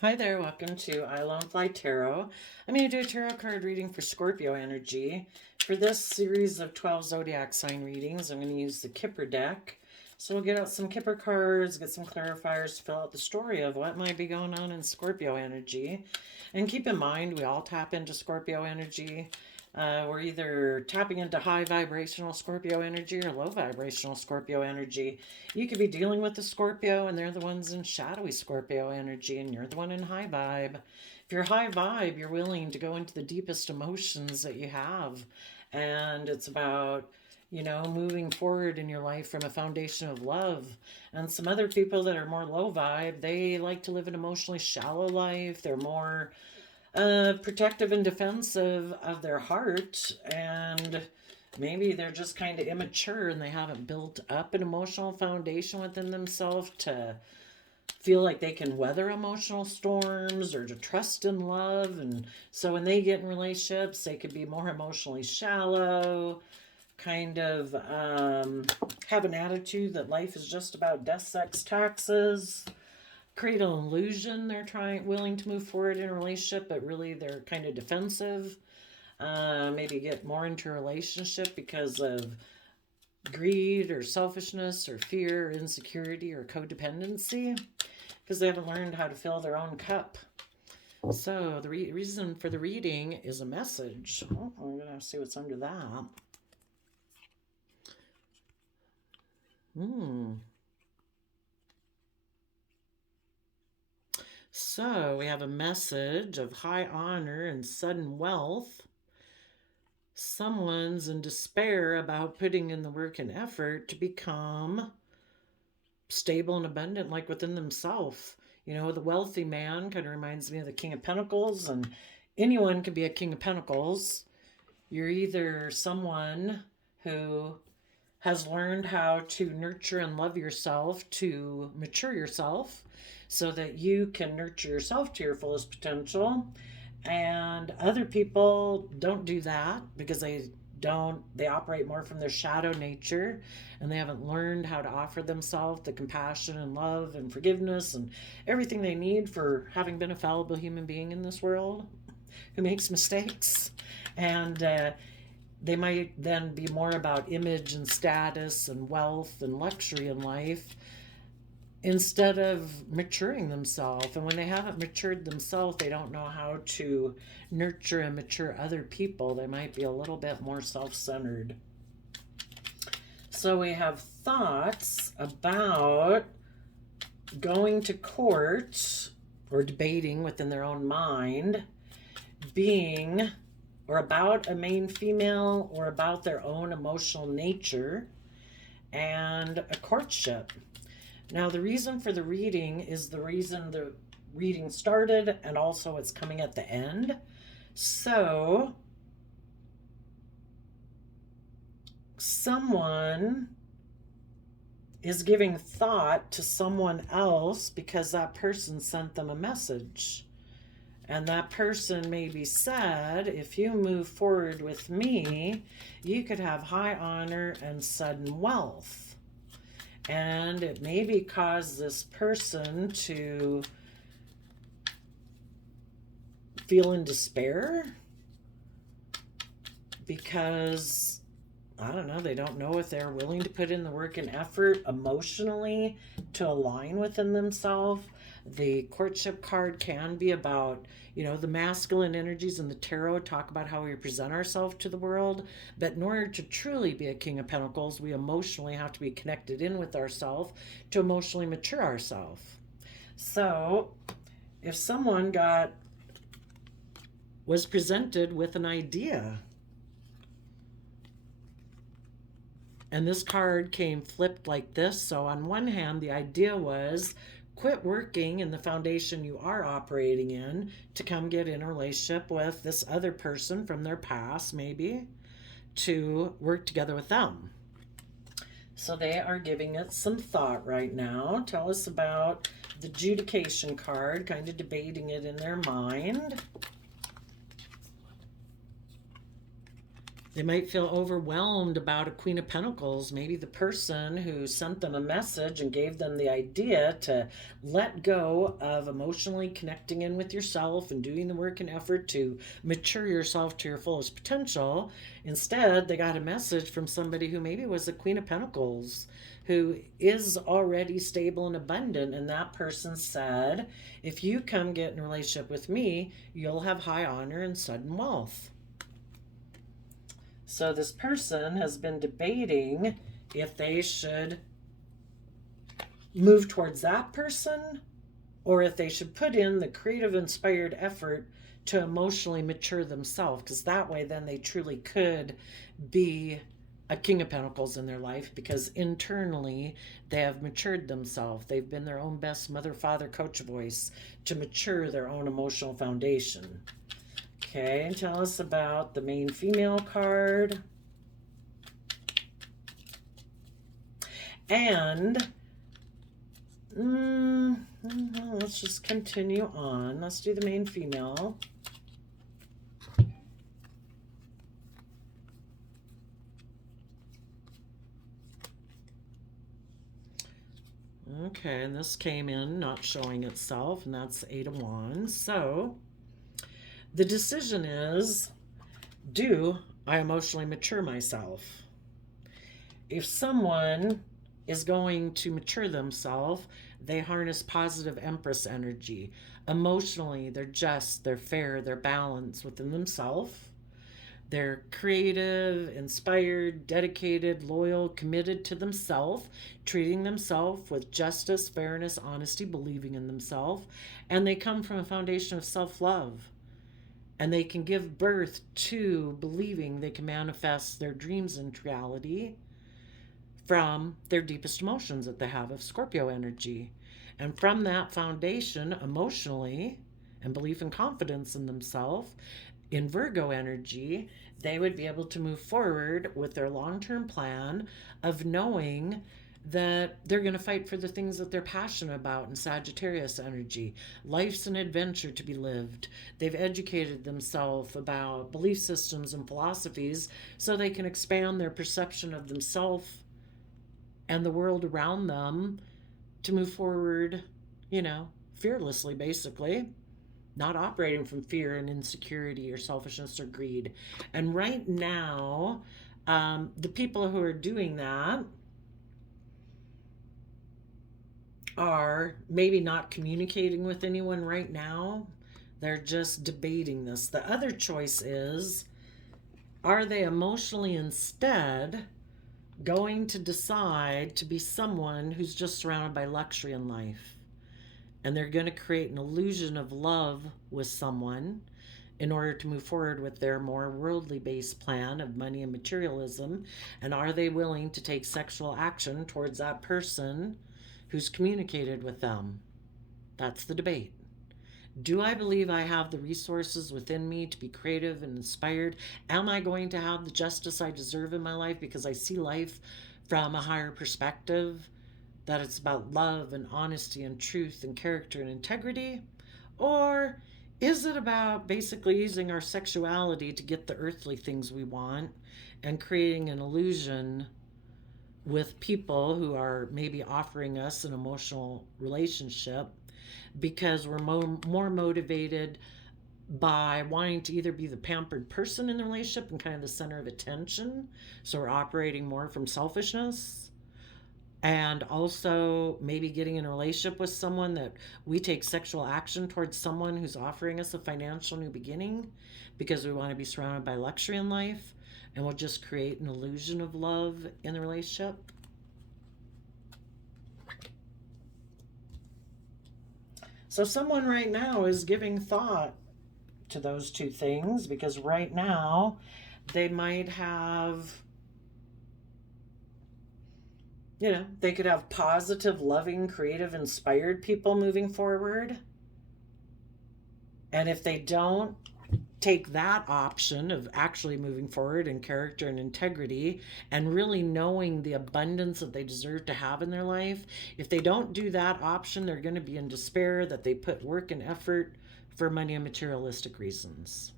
Hi there, welcome to I Lone Fly Tarot. I'm going to do a tarot card reading for Scorpio energy. For this series of 12 zodiac sign readings, I'm going to use the Kipper deck. So we'll get out some Kipper cards, get some clarifiers to fill out the story of what might be going on in Scorpio energy. And keep in mind, we all tap into Scorpio energy. We're either tapping into high vibrational Scorpio energy or low vibrational Scorpio energy. You could be dealing with the Scorpio and they're the ones in shadowy Scorpio energy and you're the one in high vibe. If you're high vibe, you're willing to go into the deepest emotions that you have. And it's about, moving forward in your life from a foundation of love. And some other people that are more low vibe, they like to live an emotionally shallow life. They're more protective and defensive of their heart, and maybe they're just kind of immature and they haven't built up an emotional foundation within themselves to feel like they can weather emotional storms or to trust in love. And so when they get in relationships, they could be more emotionally shallow, kind of have an attitude that life is just about death, sex, taxes, create an illusion they're willing to move forward in a relationship, but really they're kind of defensive. Maybe get more into a relationship because of greed or selfishness or fear or insecurity or codependency, because they haven't learned how to fill their own cup. So the reason for the reading is a message. Oh, I'm going to see what's under that. So we have a message of high honor and sudden wealth. Someone's in despair about putting in the work and effort to become stable and abundant, like within themselves. The wealthy man kind of reminds me of the King of Pentacles, and anyone can be a King of Pentacles. You're either someone who has learned how to nurture and love yourself, to mature yourself so that you can nurture yourself to your fullest potential. And other people don't do that because they operate more from their shadow nature, and they haven't learned how to offer themselves the compassion and love and forgiveness and everything they need for having been a fallible human being in this world who makes mistakes. And they might then be more about image and status and wealth and luxury in life instead of maturing themselves. And when they haven't matured themselves, they don't know how to nurture and mature other people. They might be a little bit more self-centered. So we have thoughts about going to court or debating within their own mind, being or about a main female or about their own emotional nature, and a courtship. Now, the reason for the reading is the reason the reading started, and also it's coming at the end. So, someone is giving thought to someone else because that person sent them a message. And that person maybe said, if you move forward with me, you could have high honor and sudden wealth. And it maybe caused this person to feel in despair because, I don't know, they don't know if they're willing to put in the work and effort emotionally to align within themselves. The courtship card can be about, the masculine energies in the tarot talk about how we present ourselves to the world. But in order to truly be a King of Pentacles, we emotionally have to be connected in with ourselves to emotionally mature ourselves. So if someone was presented with an idea, and this card came flipped like this. So on one hand, the idea was quit working in the foundation you are operating in to come get in a relationship with this other person from their past, maybe, to work together with them. So they are giving it some thought right now. Tell us about the adjudication card, kind of debating it in their mind. They might feel overwhelmed about a Queen of Pentacles. Maybe the person who sent them a message and gave them the idea to let go of emotionally connecting in with yourself and doing the work and effort to mature yourself to your fullest potential. Instead, they got a message from somebody who maybe was a Queen of Pentacles, who is already stable and abundant. And that person said, if you come get in a relationship with me, you'll have high honor and sudden wealth. So this person has been debating if they should move towards that person or if they should put in the creative, inspired effort to emotionally mature themselves, because that way then they truly could be a King of Pentacles in their life, because internally they have matured themselves. They've been their own best mother, father, coach voice to mature their own emotional foundation. Okay, tell us about the main female card. And let's just continue on. Let's do the main female. Okay, and this came in not showing itself, and that's Eight of Wands. So the decision is, do I emotionally mature myself? If someone is going to mature themselves, they harness positive Empress energy. Emotionally, they're just, they're fair, they're balanced within themselves. They're creative, inspired, dedicated, loyal, committed to themselves, treating themselves with justice, fairness, honesty, believing in themselves. And they come from a foundation of self-love. And they can give birth to believing they can manifest their dreams into reality from their deepest emotions that they have of Scorpio energy. And from that foundation, emotionally, and belief and confidence in themselves, in Virgo energy, they would be able to move forward with their long-term plan of knowing that they're going to fight for the things that they're passionate about in Sagittarius energy. Life's an adventure to be lived. They've educated themselves about belief systems and philosophies so they can expand their perception of themselves and the world around them to move forward, fearlessly, basically, not operating from fear and insecurity or selfishness or greed. And right now, the people who are doing that are maybe not communicating with anyone right now. They're just debating this. The other choice is, are they emotionally instead going to decide to be someone who's just surrounded by luxury in life? And they're going to create an illusion of love with someone in order to move forward with their more worldly based plan of money and materialism. And are they willing to take sexual action towards that person who's communicated with them? That's the debate. Do I believe I have the resources within me to be creative and inspired? Am I going to have the justice I deserve in my life because I see life from a higher perspective, that it's about love and honesty and truth and character and integrity? Or is it about basically using our sexuality to get the earthly things we want and creating an illusion with people who are maybe offering us an emotional relationship because we're more motivated by wanting to either be the pampered person in the relationship and kind of the center of attention, so we're operating more from selfishness, and also maybe getting in a relationship with someone that we take sexual action towards someone who's offering us a financial new beginning because we want to be surrounded by luxury in life, and we'll just create an illusion of love in the relationship. So someone right now is giving thought to those two things, because right now they might have, they could have positive, loving, creative, inspired people moving forward. And if they don't take that option of actually moving forward in character and integrity and really knowing the abundance that they deserve to have in their life, if they don't do that option, they're going to be in despair that they put work and effort for money and materialistic reasons.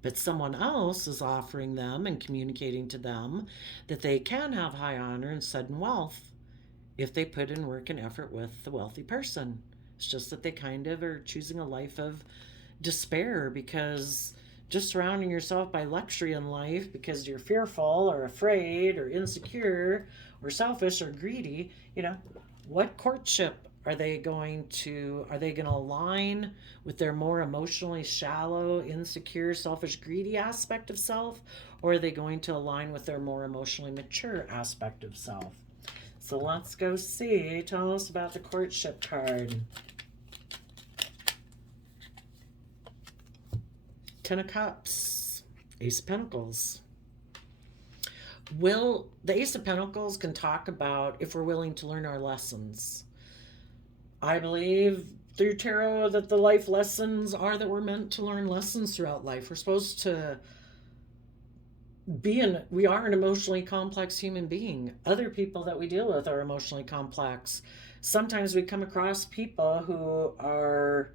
But someone else is offering them and communicating to them that they can have high honor and sudden wealth if they put in work and effort with the wealthy person. It's just that they kind of are choosing a life of despair, because just surrounding yourself by luxury in life because you're fearful or afraid or insecure or selfish or greedy, what courtship are they going to align with their more emotionally shallow, insecure, selfish, greedy aspect of self, or are they going to align with their more emotionally mature aspect of self? So let's go see. Tell us about the courtship card. Ten of Cups, Ace of Pentacles. The Ace of Pentacles can talk about if we're willing to learn our lessons. I believe through tarot that the life lessons are that we're meant to learn lessons throughout life. We're supposed to we are an emotionally complex human being. Other people that we deal with are emotionally complex. Sometimes we come across people who are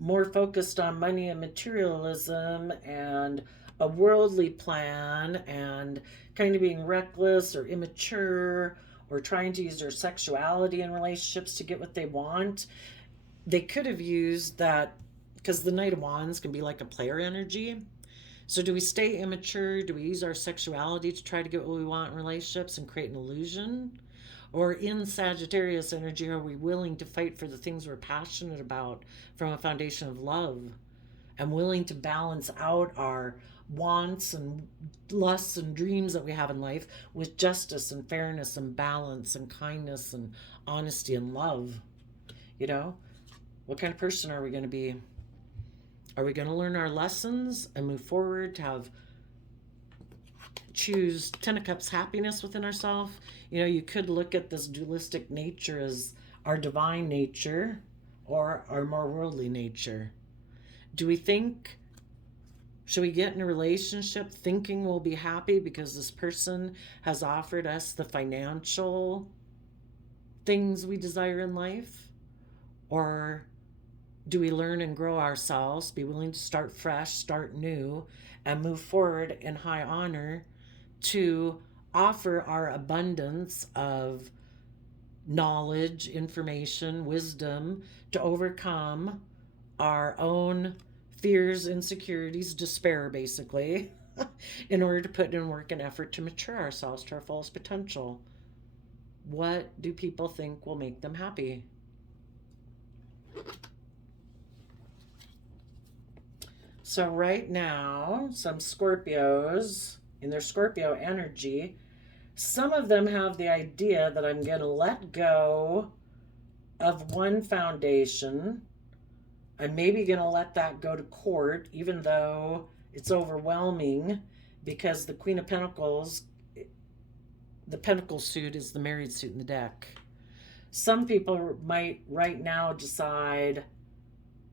more focused on money and materialism and a worldly plan and kind of being reckless or immature or trying to use their sexuality in relationships to get what they want. They could have used that, because the Knight of Wands can be like a player energy. So do we stay immature? Do we use our sexuality to try to get what we want in relationships and create an illusion? Or in Sagittarius energy, are we willing to fight for the things we're passionate about from a foundation of love and willing to balance out our wants and lusts and dreams that we have in life with justice and fairness and balance and kindness and honesty and love? What kind of person are we going to be? Are we going to learn our lessons and move forward to choose Ten of Cups happiness within ourselves? You could look at this dualistic nature as our divine nature or our more worldly nature. Should we get in a relationship thinking we'll be happy because this person has offered us the financial things we desire in life? Or do we learn and grow ourselves, be willing to start fresh, start new, and move forward in high honor to offer our abundance of knowledge, information, wisdom to overcome our own fears, insecurities, despair, basically, in order to put in work and effort to mature ourselves to our fullest potential? What do people think will make them happy? So right now, some Scorpios, in their Scorpio energy, some of them have the idea that I'm going to let go of one foundation. I'm maybe going to let that go to court, even though it's overwhelming, because the Queen of Pentacles, the Pentacle suit is the married suit in the deck. Some people might right now decide,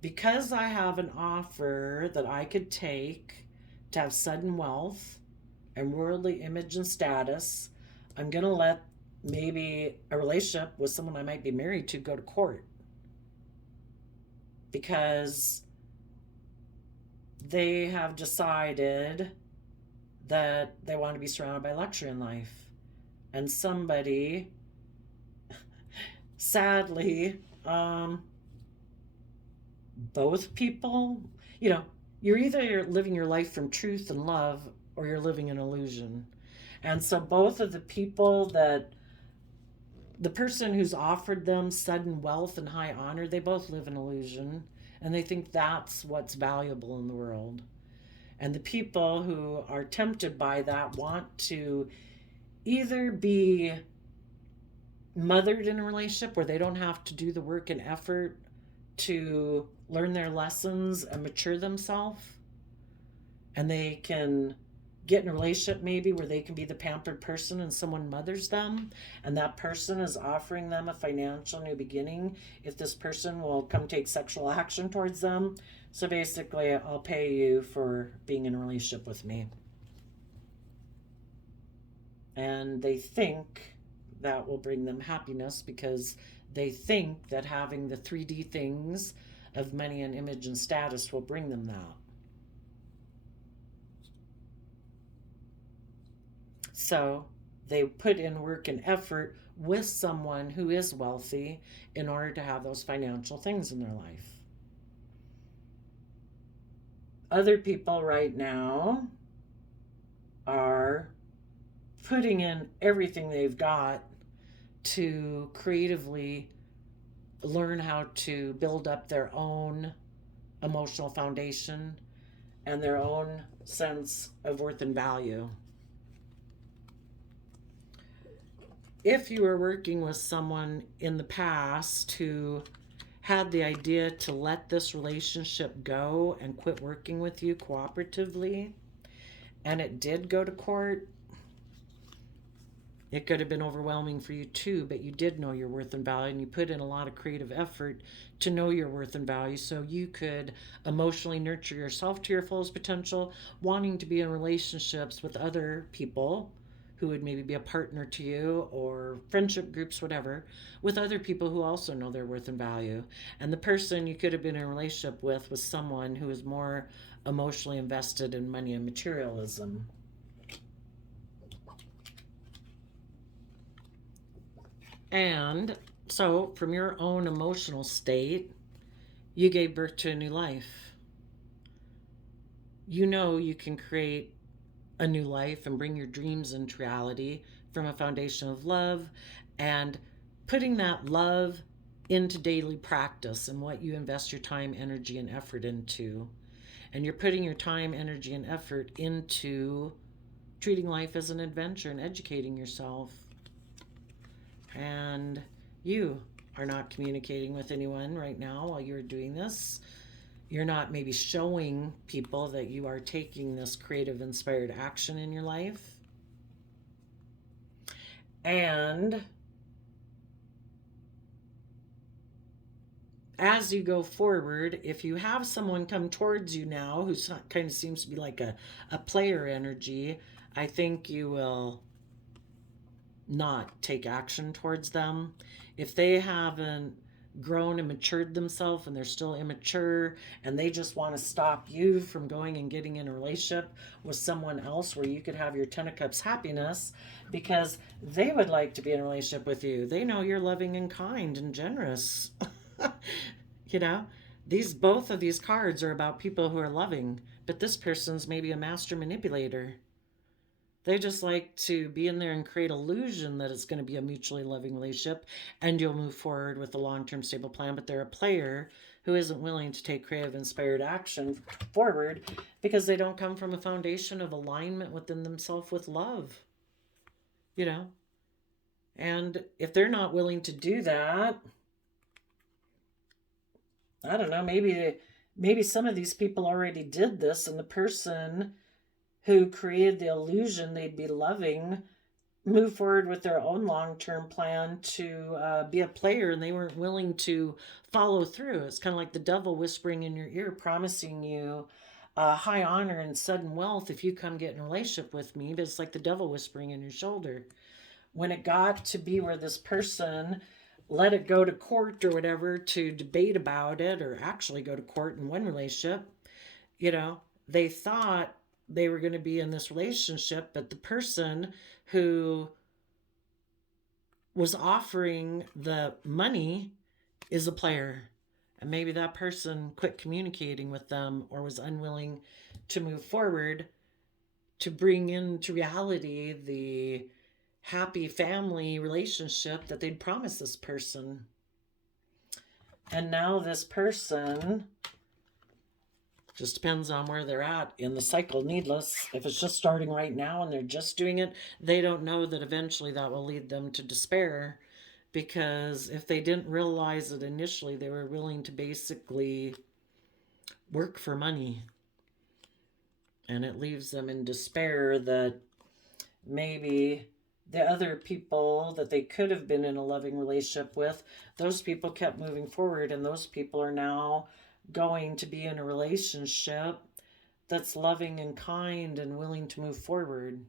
because I have an offer that I could take to have sudden wealth and worldly image and status, I'm going to let maybe a relationship with someone I might be married to go to court, because they have decided that they want to be surrounded by luxury in life. And somebody, sadly, both people, you're either living your life from truth and love, or you're living an illusion. And so both of the people the person who's offered them sudden wealth and high honor, they both live an illusion, and they think that's what's valuable in the world. And the people who are tempted by that want to either be mothered in a relationship where they don't have to do the work and effort to learn their lessons and mature themselves, and they can get in a relationship maybe where they can be the pampered person and someone mothers them, and that person is offering them a financial new beginning if this person will come take sexual action towards them. So basically, I'll pay you for being in a relationship with me. And they think that will bring them happiness, because they think that having the 3D things of money and image and status will bring them that. So they put in work and effort with someone who is wealthy in order to have those financial things in their life. Other people right now are putting in everything they've got to creatively learn how to build up their own emotional foundation and their own sense of worth and value. If you were working with someone in the past who had the idea to let this relationship go and quit working with you cooperatively, and it did go to court, it could have been overwhelming for you too, but you did know your worth and value, and you put in a lot of creative effort to know your worth and value so you could emotionally nurture yourself to your fullest potential, wanting to be in relationships with other people who would maybe be a partner to you, or friendship groups, whatever, with other people who also know their worth and value. And the person you could have been in a relationship with was someone who is more emotionally invested in money and materialism. And so, from your own emotional state, you gave birth to a new life. You know you can create a new life and bring your dreams into reality from a foundation of love, and putting that love into daily practice and what you invest your time, energy, and effort into. And you're putting your time, energy, and effort into treating life as an adventure and educating yourself. And you are not communicating with anyone right now while you're doing this. You're not maybe showing people that you are taking this creative, inspired action in your life. And as you go forward, if you have someone come towards you now who kind of seems to be like a player energy, I think you will not take action towards them. If they haven't grown and matured themselves and they're still immature and they just want to stop you from going and getting in a relationship with someone else where you could have your Ten of Cups happiness, because they would like to be in a relationship with you. They know you're loving and kind and generous. You know, both of these cards are about people who are loving, but this person's maybe a master manipulator. They just like to be in there and create illusion that it's going to be a mutually loving relationship and you'll move forward with a long-term stable plan, but they're a player who isn't willing to take creative, inspired action forward because they don't come from a foundation of alignment within themselves with love. You know? And if they're not willing to do that, I don't know, maybe some of these people already did this, and the person who created the illusion they'd be loving move forward with their own long-term plan to be a player, and they weren't willing to follow through. It's kind of like the devil whispering in your ear, promising you high honor and sudden wealth if you come get in a relationship with me, but it's like the devil whispering in your shoulder. When it got to be where this person let it go to court or whatever to debate about it, or actually go to court in one relationship, you know, they thought they were going to be in this relationship, but the person who was offering the money is a player. And maybe that person quit communicating with them or was unwilling to move forward to bring into reality the happy family relationship that they'd promised this person. And now this person, just depends on where they're at in the cycle. Needless, if it's just starting right now and they're just doing it, they don't know that eventually that will lead them to despair, because if they didn't realize it initially, they were willing to basically work for money. And it leaves them in despair that maybe the other people that they could have been in a loving relationship with, those people kept moving forward, and those people are now going to be in a relationship that's loving and kind and willing to move forward.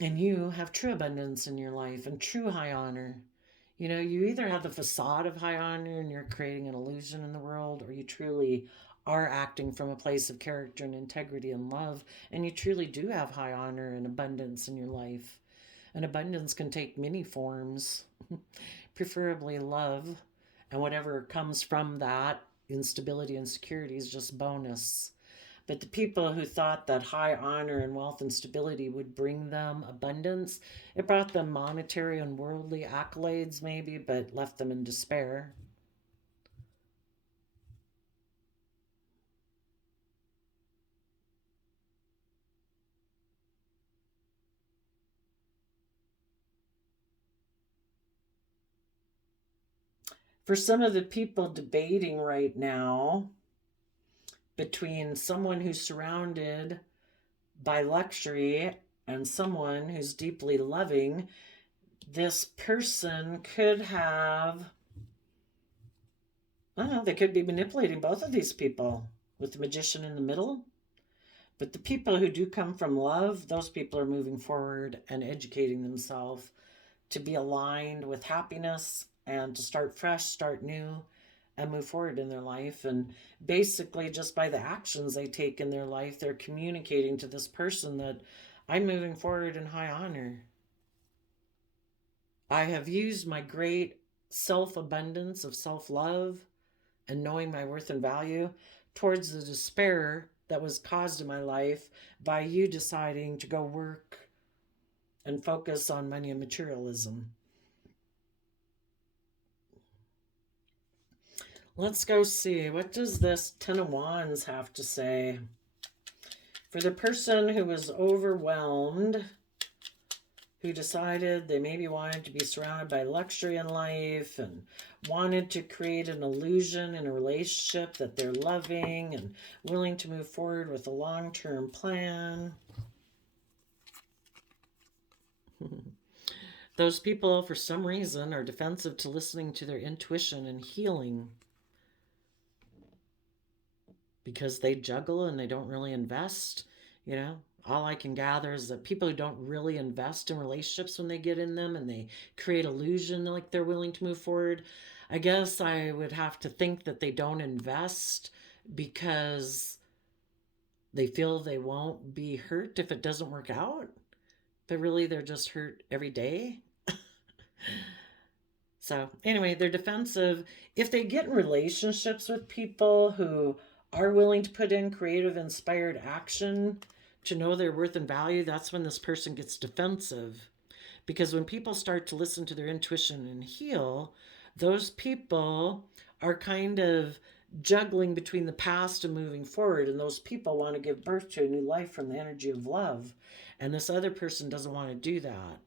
And you have true abundance in your life and true high honor. You know, you either have the facade of high honor and you're creating an illusion in the world, or you truly are acting from a place of character and integrity and love, and you truly do have high honor and abundance in your life. And abundance can take many forms, preferably love, and whatever comes from that, instability and security, is just bonus. But the people who thought that high honor and wealth and stability would bring them abundance, it brought them monetary and worldly accolades, maybe, but left them in despair. For some of the people debating right now between someone who's surrounded by luxury and someone who's deeply loving, this person could have, I don't know, they could be manipulating both of these people with the magician in the middle. But the people who do come from love, those people are moving forward and educating themselves to be aligned with happiness and to start fresh, start new, and move forward in their life. And basically, just by the actions they take in their life, they're communicating to this person that I'm moving forward in high honor. I have used my great self abundance of self love and knowing my worth and value towards the despair that was caused in my life by you deciding to go work and focus on money and materialism. Let's go see. What does this Ten of Wands have to say? For the person who was overwhelmed, who decided they maybe wanted to be surrounded by luxury in life and wanted to create an illusion in a relationship that they're loving and willing to move forward with a long-term plan. Those people, for some reason, are defensive to listening to their intuition and healing because they juggle and they don't really invest. You know, all I can gather is that people who don't really invest in relationships when they get in them and they create illusion like they're willing to move forward, I guess I would have to think that they don't invest because they feel they won't be hurt if it doesn't work out. But really, they're just hurt every day. So anyway, they're defensive. If they get in relationships with people who are willing to put in creative, inspired action to know their worth and value, that's when this person gets defensive. Because when people start to listen to their intuition and heal, those people are kind of juggling between the past and moving forward. And those people want to give birth to a new life from the energy of love. And this other person doesn't want to do that.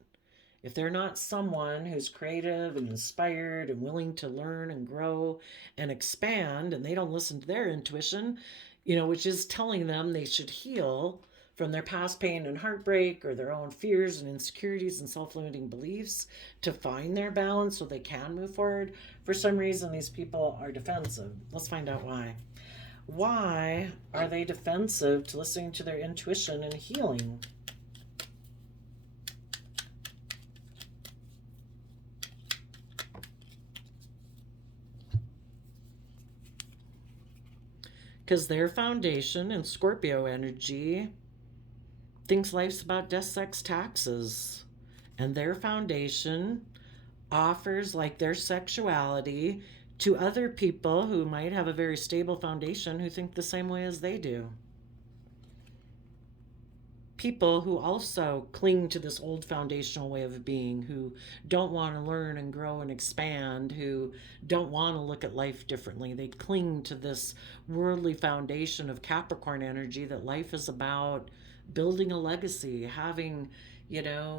If they're not someone who's creative and inspired and willing to learn and grow and expand, and they don't listen to their intuition, which is telling them they should heal from their past pain and heartbreak or their own fears and insecurities and self-limiting beliefs to find their balance so they can move forward. For some reason, these people are defensive. Let's find out why. Why are they defensive to listening to their intuition and healing? Because their foundation in Scorpio energy thinks life's about death, sex, taxes. And their foundation offers like their sexuality to other people who might have a very stable foundation who think the same way as they do. People who also cling to this old foundational way of being, who don't want to learn and grow and expand, who don't want to look at life differently. They cling to this worldly foundation of Capricorn energy that life is about building a legacy, having,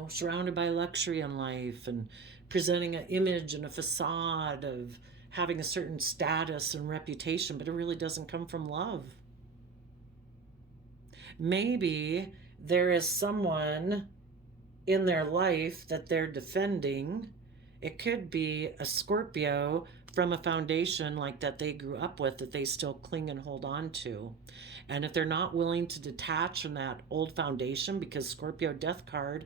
surrounded by luxury in life and presenting an image and a facade of having a certain status and reputation, but it really doesn't come from love. Maybe there is someone in their life that they're defending. It could be a Scorpio from a foundation like that they grew up with that they still cling and hold on to. And if they're not willing to detach from that old foundation, because Scorpio death card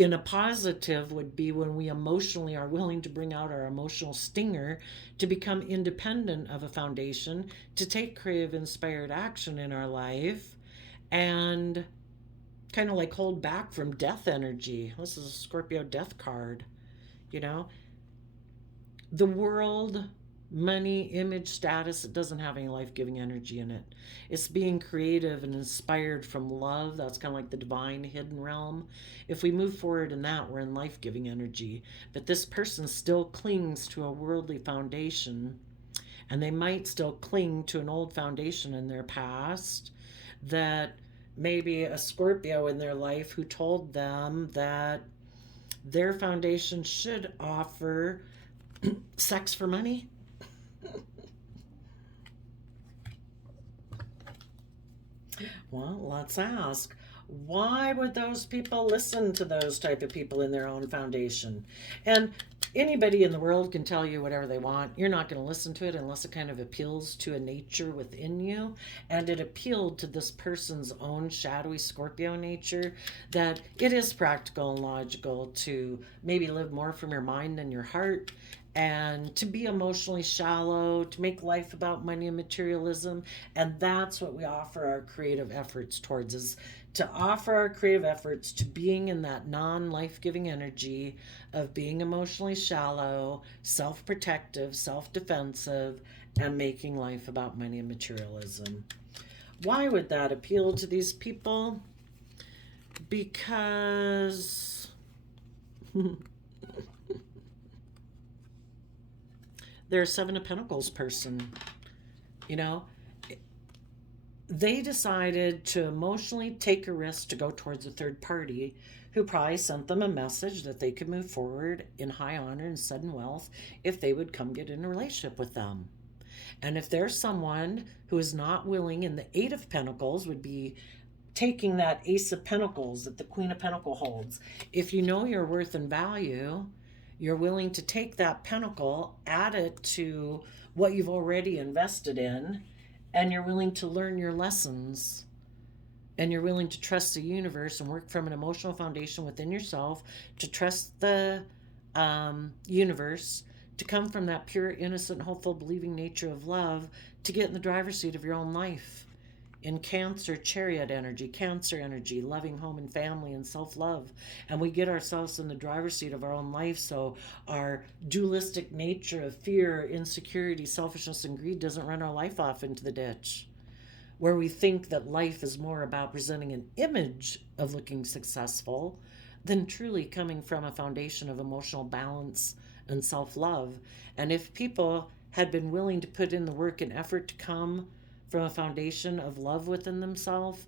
in a positive would be when we emotionally are willing to bring out our emotional stinger to become independent of a foundation, to take creative inspired action in our life, and kind of like hold back from death energy. This is a Scorpio death card. You know, the world, money, image, status, it doesn't have any life-giving energy in it. It's being creative and inspired from love. That's kind of like the divine hidden realm. If we move forward in that, we're in life-giving energy. But this person still clings to a worldly foundation, and they might still cling to an old foundation in their past that maybe a Scorpio in their life who told them that their foundation should offer sex for money. Well, let's ask, why would those people listen to those type of people in their own foundation? And anybody in the world can tell you whatever they want. You're not going to listen to it unless it kind of appeals to a nature within you. And it appealed to this person's own shadowy Scorpio nature, that it is practical and logical to maybe live more from your mind than your heart, and to be emotionally shallow, to make life about money and materialism. And that's what we offer our creative efforts towards, is to offer our creative efforts to being in that non-life-giving energy of being emotionally shallow, self-protective, self-defensive, and making life about money and materialism. Why would that appeal to these people? Because they're a Seven of Pentacles person. You know, they decided to emotionally take a risk to go towards a third party who probably sent them a message that they could move forward in high honor and sudden wealth if they would come get in a relationship with them. And if there's someone who is not willing, and the Eight of Pentacles would be taking that Ace of Pentacles that the Queen of Pentacles holds. If you know your worth and value, you're willing to take that pentacle, add it to what you've already invested in, and you're willing to learn your lessons, and you're willing to trust the universe and work from an emotional foundation within yourself, to trust the universe, to come from that pure, innocent, hopeful, believing nature of love, to get in the driver's seat of your own life. In Cancer, Chariot energy, Cancer energy, loving home and family and self-love. And we get ourselves in the driver's seat of our own life, so our dualistic nature of fear, insecurity, selfishness, and greed doesn't run our life off into the ditch, where we think that life is more about presenting an image of looking successful than truly coming from a foundation of emotional balance and self-love. And if people had been willing to put in the work and effort to come from a foundation of love within themselves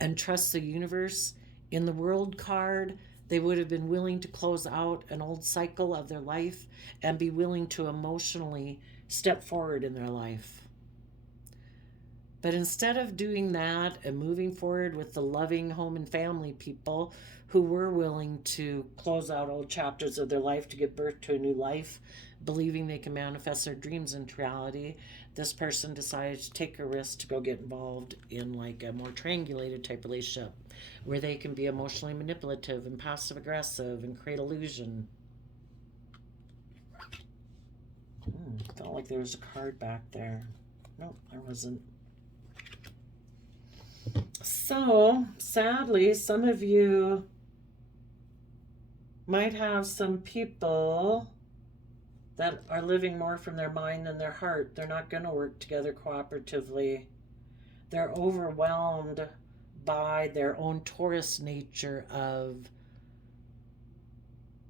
and trust the universe, in the World card, they would have been willing to close out an old cycle of their life and be willing to emotionally step forward in their life. But instead of doing that and moving forward with the loving home and family people who were willing to close out old chapters of their life to give birth to a new life, believing they can manifest their dreams into reality, this person decided to take a risk to go get involved in like a more triangulated type relationship where they can be emotionally manipulative and passive aggressive and create illusion. Felt like there was a card back there. Nope, there wasn't. So, sadly, some of you might have some people that are living more from their mind than their heart. They're not going to work together cooperatively. They're overwhelmed by their own Taurus nature of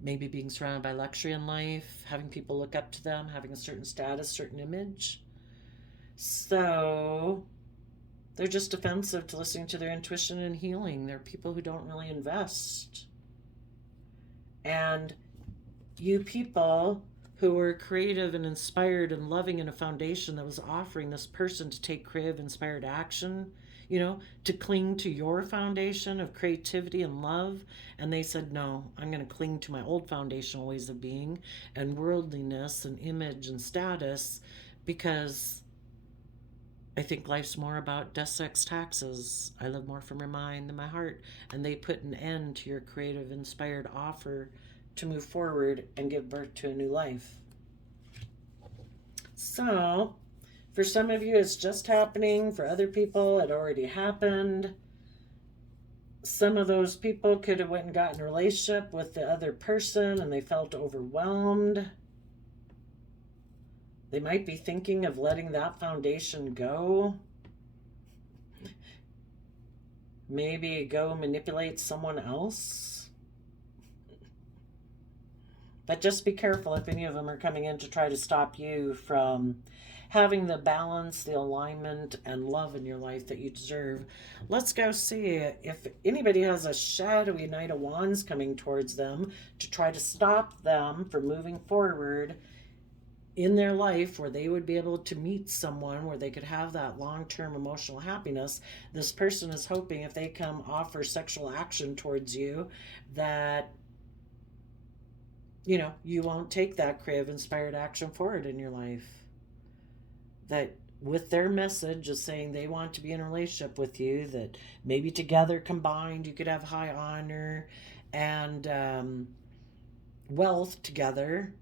maybe being surrounded by luxury in life, having people look up to them, having a certain status, certain image. So they're just defensive to listening to their intuition and healing. They're people who don't really invest. And you people who were creative and inspired and loving in a foundation that was offering this person to take creative, inspired action, you know, to cling to your foundation of creativity and love. And they said, no, I'm going to cling to my old foundational ways of being and worldliness and image and status, because I think life's more about Deus Ex taxes. I live more from my mind than my heart. And they put an end to your creative, inspired offer to move forward and give birth to a new life. So, for some of you, it's just happening. For other people, it already happened. Some of those people could have went and gotten a relationship with the other person and they felt overwhelmed. They might be thinking of letting that foundation go. Maybe go manipulate someone else. But just be careful if any of them are coming in to try to stop you from having the balance, the alignment, and love in your life that you deserve. Let's go see if anybody has a shadowy Knight of Wands coming towards them to try to stop them from moving forward in their life where they would be able to meet someone where they could have that long-term emotional happiness. This person is hoping if they come offer sexual action towards you that you won't take that creative inspired action forward in your life. That with their message of saying they want to be in a relationship with you, that maybe together combined you could have high honor and wealth together.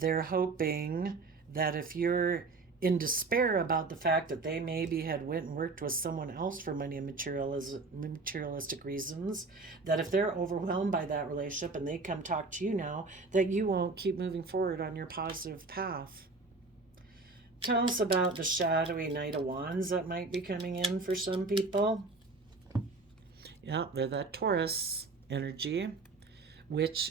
They're hoping that if you're in despair about the fact that they maybe had went and worked with someone else for money and materialistic reasons, that if they're overwhelmed by that relationship and they come talk to you now, that you won't keep moving forward on your positive path. Tell us about the shadowy Knight of Wands that might be coming in for some people. Yeah, they're that Taurus energy, which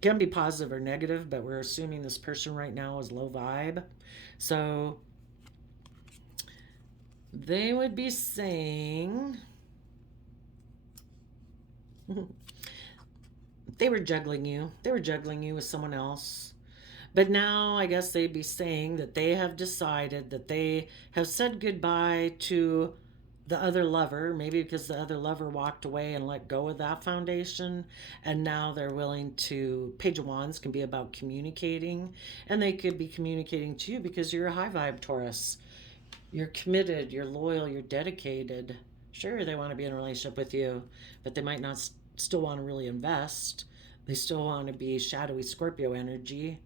can be positive or negative, but we're assuming this person right now is low vibe. So they would be saying they were juggling you. They were juggling you with someone else. But now I guess they'd be saying that they have decided that they have said goodbye to the other lover, maybe because the other lover walked away and let go of that foundation, and now they're willing to. Page of Wands can be about communicating, and they could be communicating to you because you're a high vibe Taurus. You're committed, you're loyal, you're dedicated. Sure, they want to be in a relationship with you, but they might not still want to really invest. They still want to be shadowy Scorpio energy,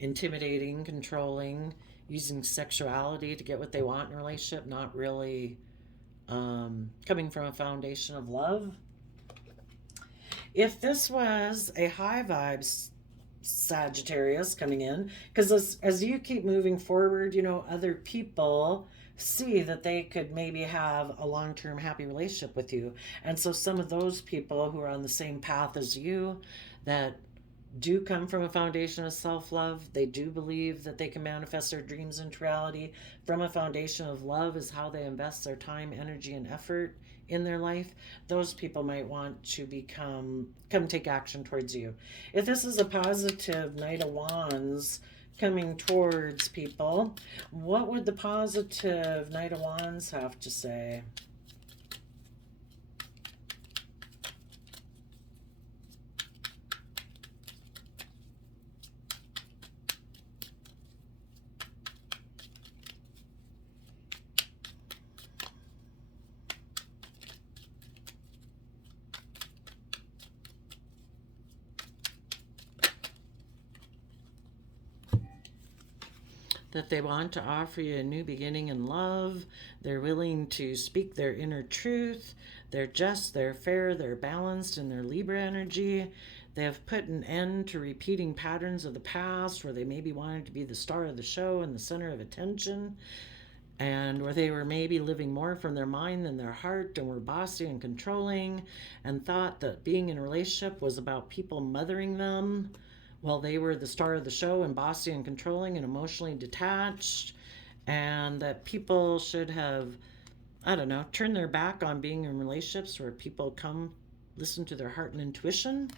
intimidating, controlling, using sexuality to get what they want in a relationship, not really coming from a foundation of love. If this was a high vibes Sagittarius coming in, because as you keep moving forward, other people see that they could maybe have a long-term happy relationship with you. And so some of those people who are on the same path as you that do come from a foundation of self-love, they do believe that they can manifest their dreams into reality from a foundation of love is how they invest their time, energy, and effort in their life. Those people might want to come take action towards you. If this is a positive Knight of Wands coming towards people, what would the positive Knight of Wands have to say? That they want to offer you a new beginning in love. They're willing to speak their inner truth. They're just, they're fair, they're balanced in their Libra energy. They have put an end to repeating patterns of the past where they maybe wanted to be the star of the show and the center of attention, and where they were maybe living more from their mind than their heart and were bossy and controlling and thought that being in a relationship was about people mothering them. Well, they were the star of the show and bossy and controlling and emotionally detached, and that people should have, turned their back on being in relationships where people come listen to their heart and intuition.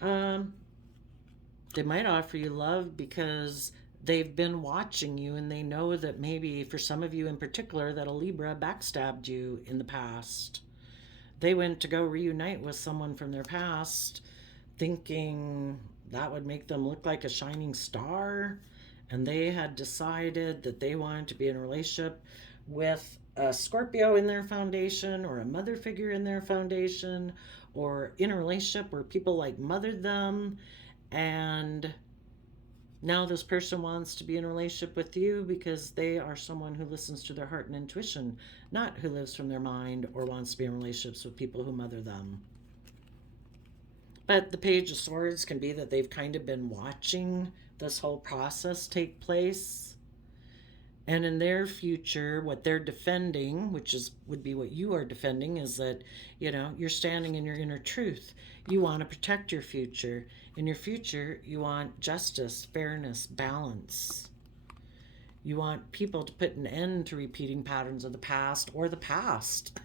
They might offer you love because they've been watching you and they know that maybe for some of you in particular that a Libra backstabbed you in the past. They went to go reunite with someone from their past thinking that would make them look like a shining star, and they had decided that they wanted to be in a relationship with a Scorpio in their foundation, or a mother figure in their foundation, or in a relationship where people like mothered them. And now this person wants to be in a relationship with you because they are someone who listens to their heart and intuition, not who lives from their mind or wants to be in relationships with people who mother them. But the Page of Swords can be that they've kind of been watching this whole process take place. And in their future, what they're defending, which would be what you are defending, is that, you're standing in your inner truth. You want to protect your future. In your future, you want justice, fairness, balance. You want people to put an end to repeating patterns of the past or the past.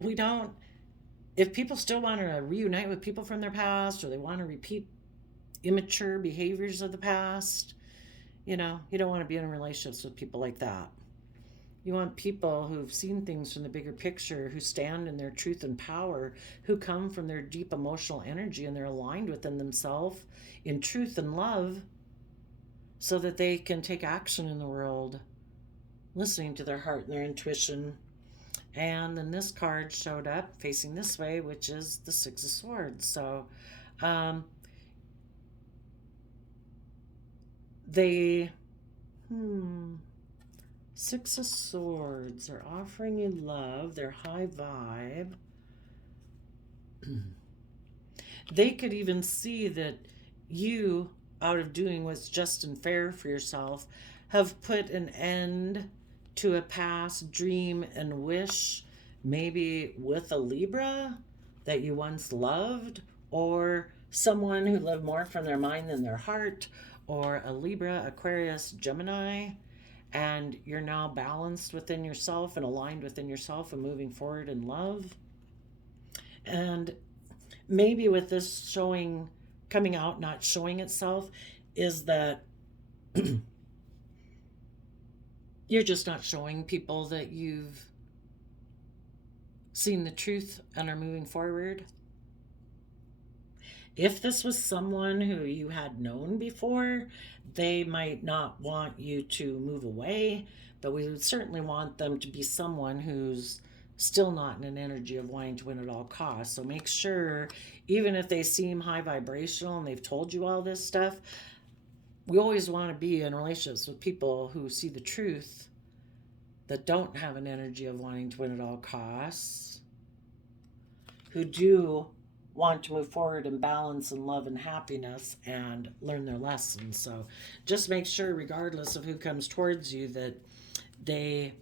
We don't, if people still want to reunite with people from their past, or they want to repeat immature behaviors of the past, you don't want to be in relationships with people like that. You want people who've seen things from the bigger picture, who stand in their truth and power, who come from their deep emotional energy, and they're aligned within themselves in truth and love, so that they can take action in the world, listening to their heart and their intuition. And then this card showed up facing this way, which is the Six of Swords. So they Six of Swords are offering you love. They're high vibe. They could even see that you, out of doing what's just and fair for yourself, have put an end to a past dream and wish, maybe with a Libra that you once loved, or someone who lived more from their mind than their heart, or a Libra, Aquarius, Gemini, and you're now balanced within yourself and aligned within yourself and moving forward in love. And maybe with this coming out, not showing itself, is that you're just not showing people that you've seen the truth and are moving forward. If this was someone who you had known before, they might not want you to move away, but we would certainly want them to be someone who's still not in an energy of wanting to win at all costs. So make sure, even if they seem high vibrational and they've told you all this stuff, we always want to be in relationships with people who see the truth, that don't have an energy of wanting to win at all costs, who do want to move forward in balance and love and happiness and learn their lessons. So just make sure, regardless of who comes towards you, that they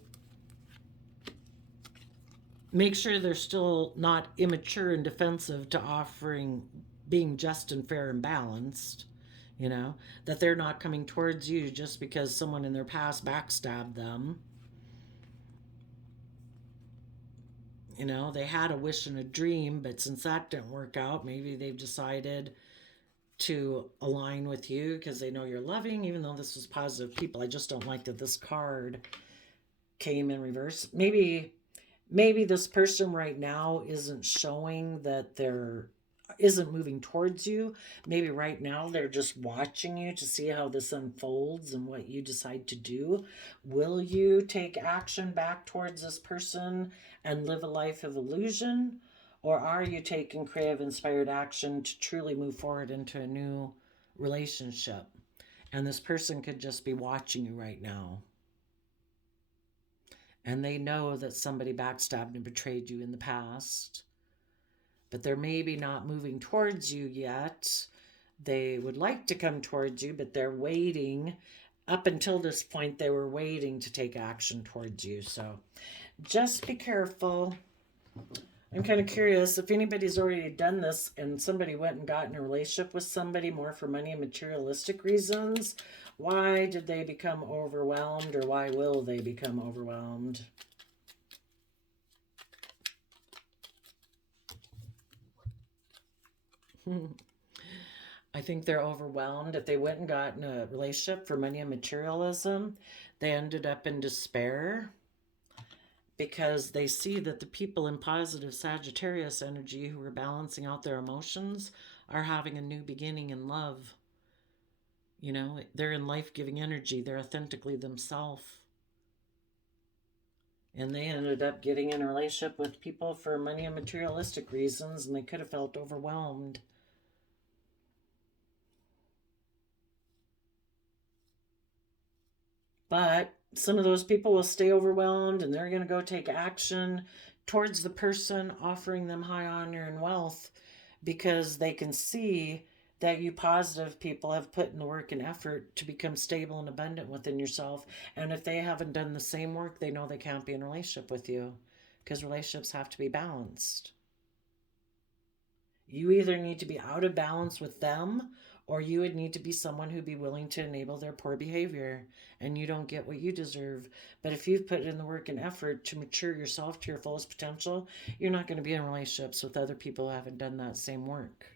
make sure they're still not immature and defensive to offering being just and fair and balanced. That they're not coming towards you just because someone in their past backstabbed them. They had a wish and a dream, but since that didn't work out, maybe they've decided to align with you because they know you're loving, even though this was positive people. I just don't like that this card came in reverse. Maybe this person right now isn't showing that isn't moving towards you. Maybe right now they're just watching you to see how this unfolds and what you decide to do. Will you take action back towards this person and live a life of illusion? Or are you taking creative, inspired action to truly move forward into a new relationship? And this person could just be watching you right now. And they know that somebody backstabbed and betrayed you in the past, but they're maybe not moving towards you yet. They would like to come towards you, but they're waiting. Up until this point, they were waiting to take action towards you. So just be careful. I'm kind of curious if anybody's already done this and somebody went and got in a relationship with somebody more for money and materialistic reasons. Why did they become overwhelmed, or why will they become overwhelmed? I think they're overwhelmed. If they went and got in a relationship for money and materialism, they ended up in despair because they see that the people in positive Sagittarius energy who are balancing out their emotions are having a new beginning in love. You know, they're in life-giving energy. They're authentically themselves. And they ended up getting in a relationship with people for money and materialistic reasons, and they could have felt overwhelmed. But some of those people will stay overwhelmed and they're going to go take action towards the person offering them high honor and wealth because they can see that you positive people have put in the work and effort to become stable and abundant within yourself. And if they haven't done the same work, they know they can't be in a relationship with you because relationships have to be balanced. You either need to be out of balance with them or you would need to be someone who'd be willing to enable their poor behavior and you don't get what you deserve. But if you've put in the work and effort to mature yourself to your fullest potential, you're not going to be in relationships with other people who haven't done that same work.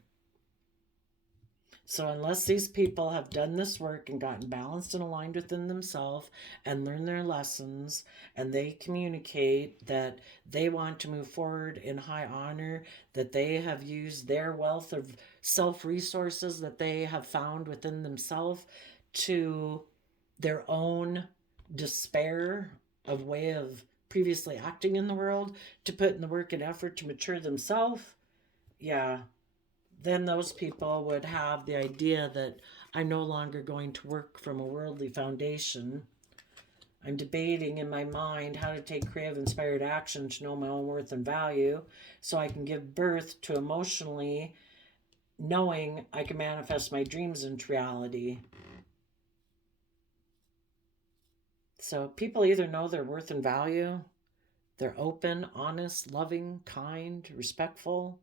So, unless these people have done this work and gotten balanced and aligned within themselves and learned their lessons, and they communicate that they want to move forward in high honor, that they have used their wealth of self resources that they have found within themselves to their own despair of way of previously acting in the world, to put in the work and effort to mature themselves, yeah, then those people would have the idea that I'm no longer going to work from a worldly foundation. I'm debating in my mind how to take creative, inspired action to know my own worth and value so I can give birth to emotionally knowing I can manifest my dreams into reality. So people either know their worth and value, they're open, honest, loving, kind, respectful.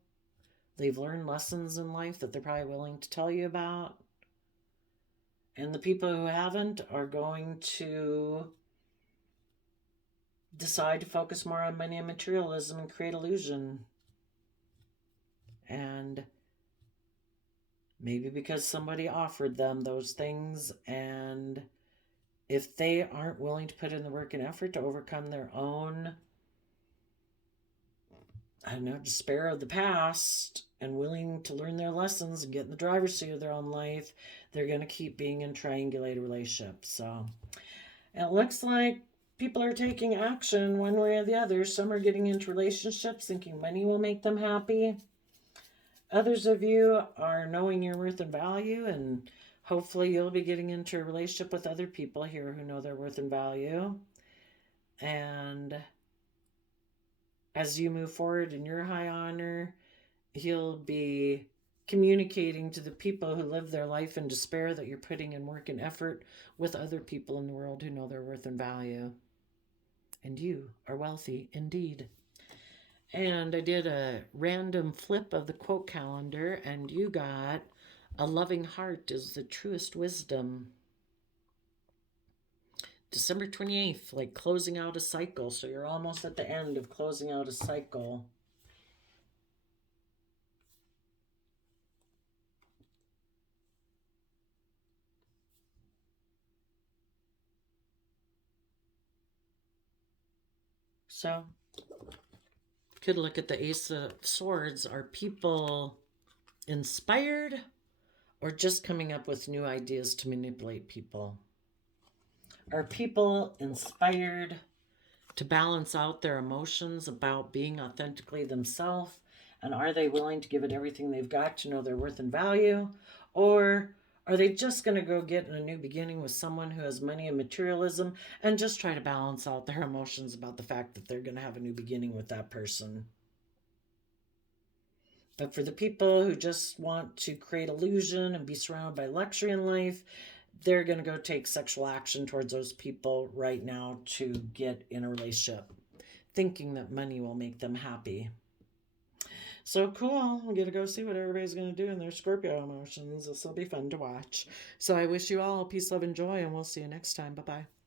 They've learned lessons in life that they're probably willing to tell you about. And the people who haven't are going to decide to focus more on money and materialism and create illusion. And maybe because somebody offered them those things, and if they aren't willing to put in the work and effort to overcome their own, I don't know, despair of the past and willing to learn their lessons and get in the driver's seat of their own life, they're going to keep being in triangulated relationships. So it looks like people are taking action one way or the other. Some are getting into relationships thinking money will make them happy. Others of you are knowing your worth and value, and hopefully you'll be getting into a relationship with other people here who know their worth and value. And as you move forward in your high honor, he'll be communicating to the people who live their life in despair that you're putting in work and effort with other people in the world who know their worth and value. And you are wealthy indeed. And I did a random flip of the quote calendar, and you got a loving heart is the truest wisdom. December 28th, like closing out a cycle. So you're almost at the end of closing out a cycle. So could look at the Ace of Swords. Are people inspired or just coming up with new ideas to manipulate people? Are people inspired to balance out their emotions about being authentically themselves? And are they willing to give it everything they've got to know their worth and value? Or are they just going to go get a new beginning with someone who has money and materialism and just try to balance out their emotions about the fact that they're going to have a new beginning with that person? But for the people who just want to create illusion and be surrounded by luxury in life, they're going to go take sexual action towards those people right now to get in a relationship, thinking that money will make them happy. So cool. We get to go see what everybody's going to do in their Scorpio emotions. This will be fun to watch. So I wish you all peace, love, and joy, and we'll see you next time. Bye-bye.